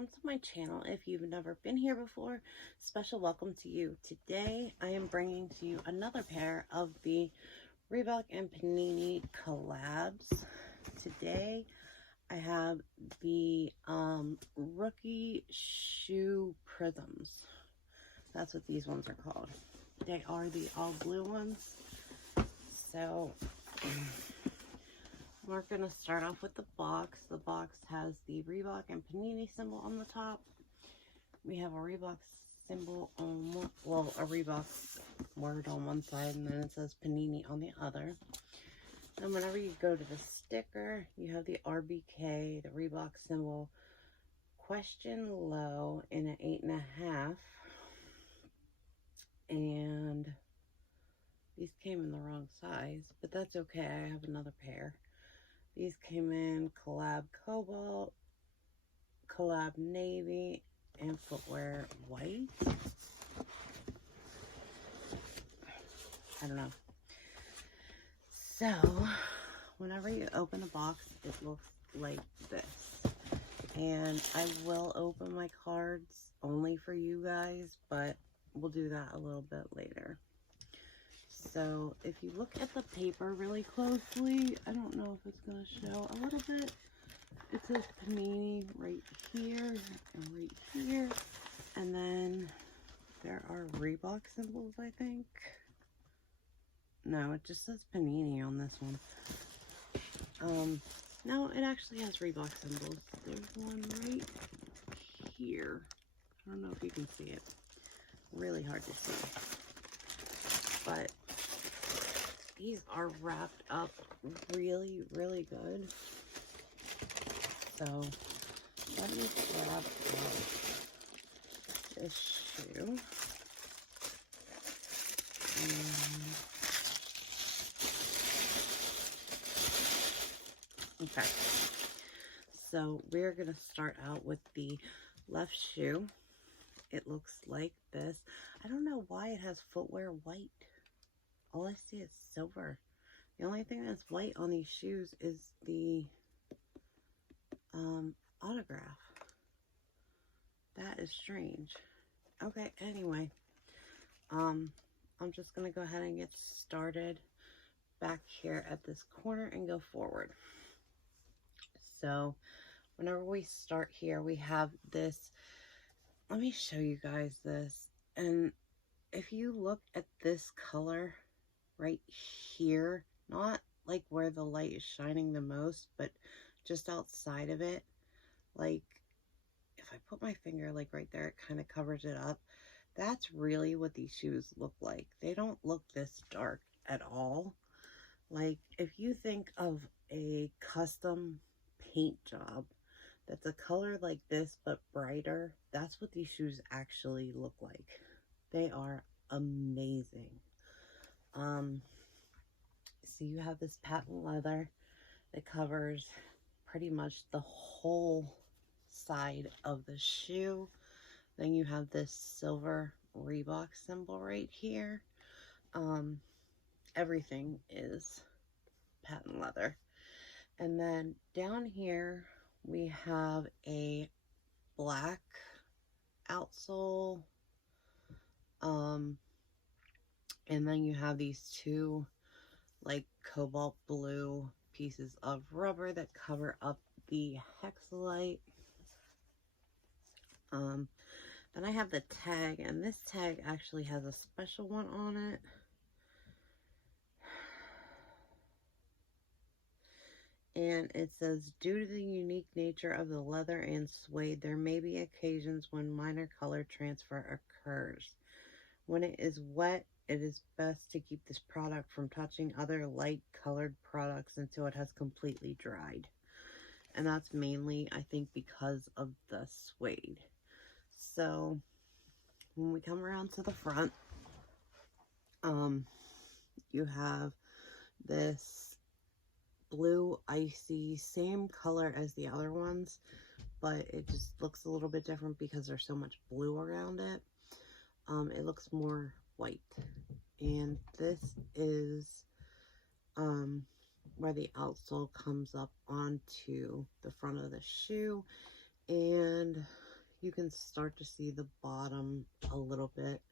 welcome to my channel. If you've never been here before, special welcome to you. Today I am bringing to you another pair of the Reebok and Panini collabs. Today I have the Rookie Shoe Prizms. That's what these ones are called. They are the all blue ones. So we're going to start off with the box. The box has the Reebok and Panini symbol on the top. We have a Reebok symbol on one, well, a Reebok word on one side, and then it says Panini on the other. And whenever you go to the sticker, you have the RBK, the Reebok symbol, question low in an 8.5. And these came in the wrong size, but that's okay. I have another pair. These came in collab cobalt, collab navy, and footwear white. I don't know. So, whenever you open a box, it looks like this. And I will open my cards only for you guys, but we'll do that a little bit later. So if you look at the paper really closely, I don't know if it's going to show a little bit. It says Panini right here and right here. And then there are Reebok symbols, I think. No, it just says Panini on this one. No, it actually has Reebok symbols. There's one right here. I don't know if you can see it. Really hard to see. But these are wrapped up really, really good. So let me grab out this shoe. Okay. So we're going to start out with the left shoe. It looks like this. I don't know why it has footwear white. All I see is silver. The only thing that's white on these shoes is the autograph. That is strange. Okay, anyway. I'm just going to go ahead and get started back here at this corner and go forward. So, whenever we start here, we have this. Let me show you guys this. And if you look at this color right here, not like where the light is shining the most, but just outside of it, like if I put my finger like right there, it kind of covers it up. That's really what these shoes look like. They don't look this dark at all. Like if you think of a custom paint job that's a color like this but brighter, that's what these shoes actually look like. They are amazing. So you have this patent leather that covers pretty much the whole side of the shoe. Then you have this silver Reebok symbol right here. Everything is patent leather. And then down here we have a black outsole. And then you have these two like cobalt blue pieces of rubber that cover up the hexalite. Then I have the tag, and this tag actually has a special one on it. And it says, due to the unique nature of the leather and suede, there may be occasions when minor color transfer occurs. When it is wet, it is best to keep this product from touching other light colored products until it has completely dried. And that's mainly, I think, because of the suede. So when we come around to the front, you have this blue icy, same color as the other ones, but it just looks a little bit different because there's so much blue around it. It looks more white, and this is where the outsole comes up onto the front of the shoe, and You can start to see the bottom a little bit,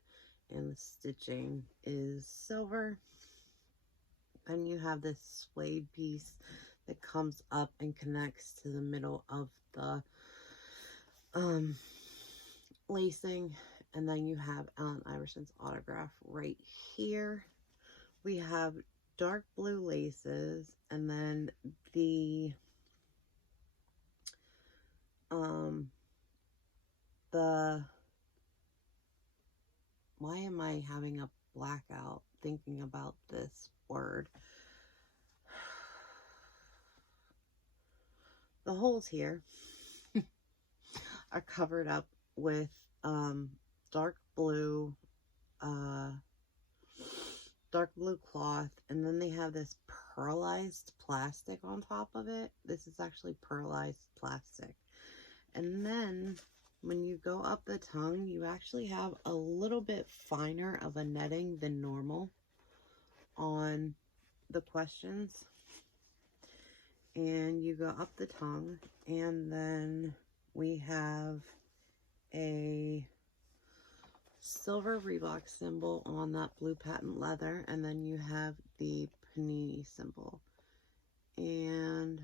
and the stitching is silver. And you have this suede piece that comes up and connects to the middle of the lacing. And then you have Allen Iverson's autograph right here. We have dark blue laces, and then the why am I having a blackout thinking about this word? The holes here are covered up with dark blue cloth, and then they have this pearlized plastic on top of it. This is actually pearlized plastic. And then when you go up the tongue, you actually have a little bit finer of a netting than normal on the questions. And you go up the tongue, and then we have a silver Reebok symbol on that blue patent leather, and then you have the Panini symbol. And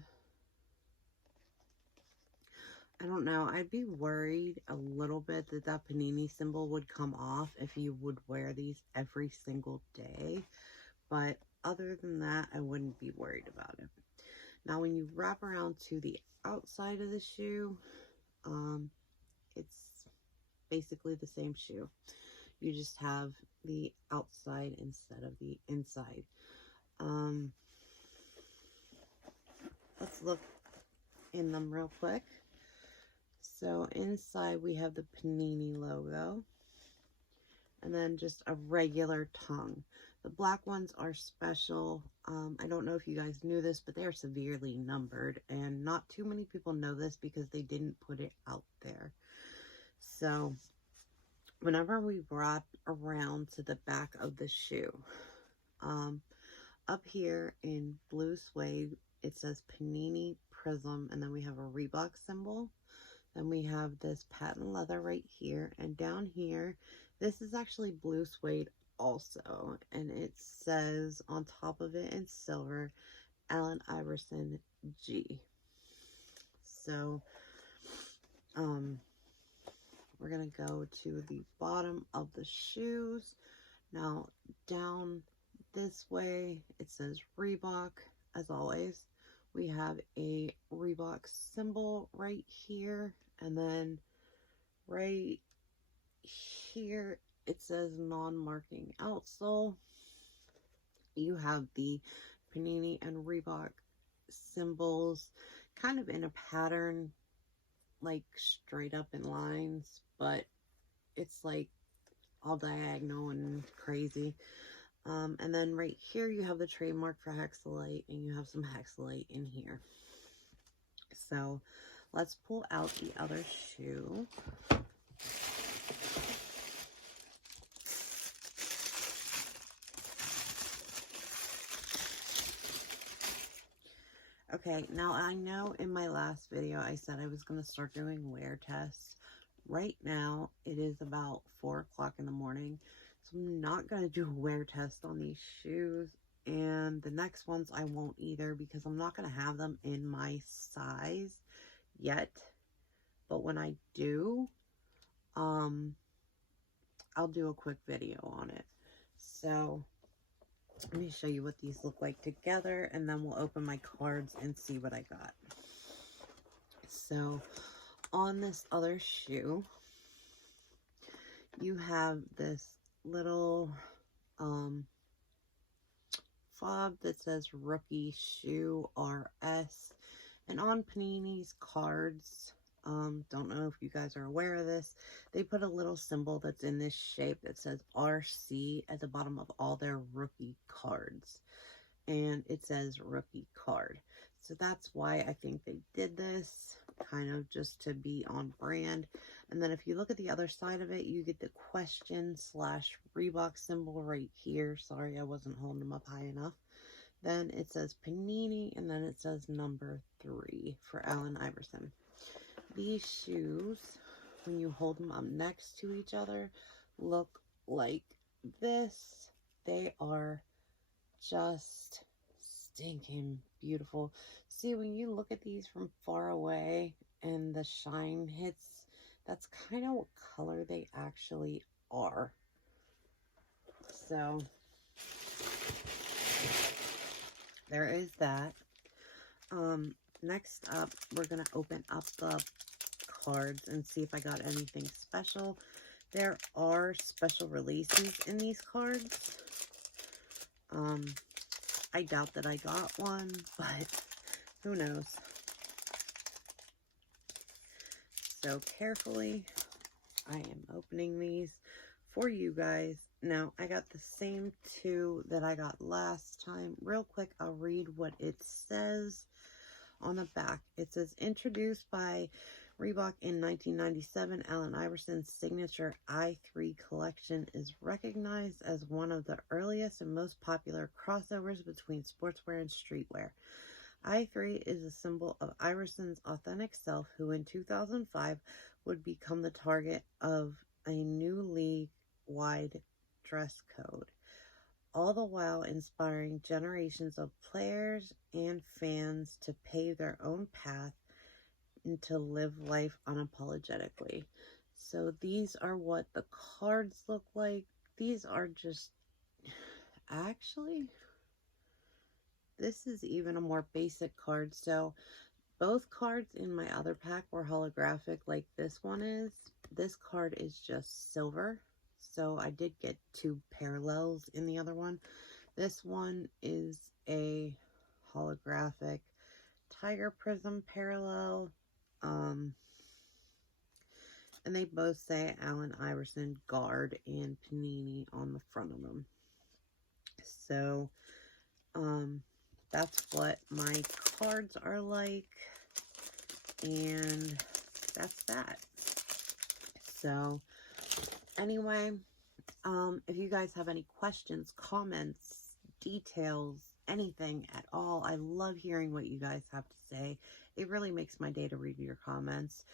I don't know, I'd be worried a little bit that that Panini symbol would come off if you would wear these every single day. But other than that, I wouldn't be worried about it. Now, when you wrap around to the outside of the shoe, it's basically the same shoe. You just have the outside instead of the inside. Let's look in them real quick. So inside we have the Panini logo, and then just a regular tongue. The black ones are special. I don't know if you guys knew this, but they are severely numbered, and not too many people know this because they didn't put it out there. So whenever we wrap around to the back of the shoe, up here in blue suede, it says Panini Prizm, and then we have a Reebok symbol. Then we have this patent leather right here, and down here, this is actually blue suede also, and it says on top of it in silver, Allen Iverson G. So, we're gonna go to the bottom of the shoes. Now, down this way, it says Reebok, as always. We have a Reebok symbol right here, and then right here, it says non-marking outsole. You have the Panini and Reebok symbols kind of in a pattern, like straight up in lines, but it's like all diagonal and crazy. And then right here you have the trademark for Hexalite, and you have some Hexalite in here. So let's pull out the other shoe. Okay, now I know in my last video I said I was going to start doing wear tests. Right now it is about 4 o'clock in the morning, so I'm not going to do a wear test on these shoes, and the next ones I won't either because I'm not going to have them in my size yet. But when I do, I'll do a quick video on it. So let me show you what these look like together, and then we'll open my cards and see what I got. So on this other shoe, you have this little fob that says Rookie Shoe RS. And on Panini's cards, don't know if you guys are aware of this, they put a little symbol that's in this shape that says RC at the bottom of all their rookie cards. And it says rookie card. So that's why I think they did this, kind of just to be on brand. And then if you look at the other side of it, you get the question / Reebok symbol right here. Sorry, I wasn't holding them up high enough. Then it says Panini, and then it says number 3 for Allen Iverson. These shoes when you hold them up next to each other, look like this. They are just stinking beautiful. See, when you look at these from far away and the shine hits, that's kind of what color they actually are. So there is that. Next up, we're going to open up the cards and see if I got anything special. There are special releases in these cards. I doubt that I got one, but who knows. So carefully, I am opening these for you guys. Now, I got the same two that I got last time. Real quick, I'll read what it says on the back. It says, introduced by Reebok in 1997, Allen Iverson's signature I3 collection is recognized as one of the earliest and most popular crossovers between sportswear and streetwear. I3 is a symbol of Iverson's authentic self, who in 2005 would become the target of a new league-wide dress code, all the while inspiring generations of players and fans to pave their own path and to live life unapologetically. So these are what the cards look like. These are just, actually, this is even a more basic card. So both cards in my other pack were holographic like this one is. This card is just silver. So I did get two parallels in the other one. This one is a holographic Tiger Prism parallel. And they both say Allen Iverson, Guard, and Panini on the front of them. So, that's what my cards are like. And that's that. So, anyway, if you guys have any questions, comments, details, anything at all, I love hearing what you guys have to say. It really makes my day to read your comments.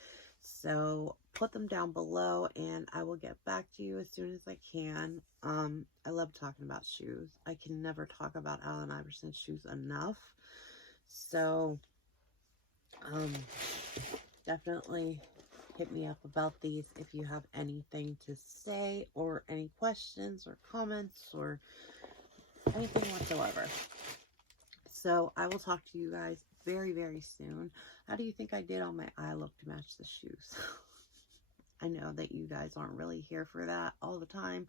So put them down below and I will get back to you as soon as I can. I love talking about shoes. I can never talk about Allen Iverson's shoes enough. So definitely hit me up about these if you have anything to say or any questions or comments or anything whatsoever. So I will talk to you guys very, very soon. How do you think I did on my eye look to match the shoes? I know that you guys aren't really here for that all the time,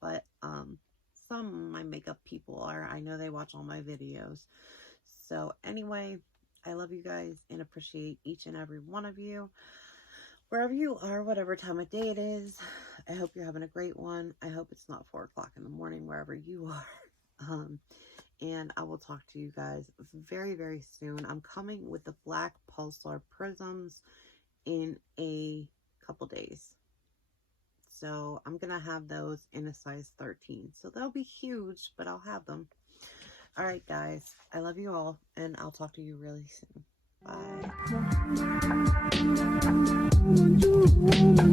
but some of my makeup people are. I know they watch all my videos. So anyway, I love you guys and appreciate each and every one of you. Wherever you are, whatever time of day it is, I hope you're having a great one. I hope it's not 4 o'clock in the morning wherever you are. And I will talk to you guys very, very soon. I'm coming with the black Pulsar prisms in a couple days. So I'm going to have those in a size 13. So they'll be huge, but I'll have them. All right, guys. I love you all, and I'll talk to you really soon. Bye.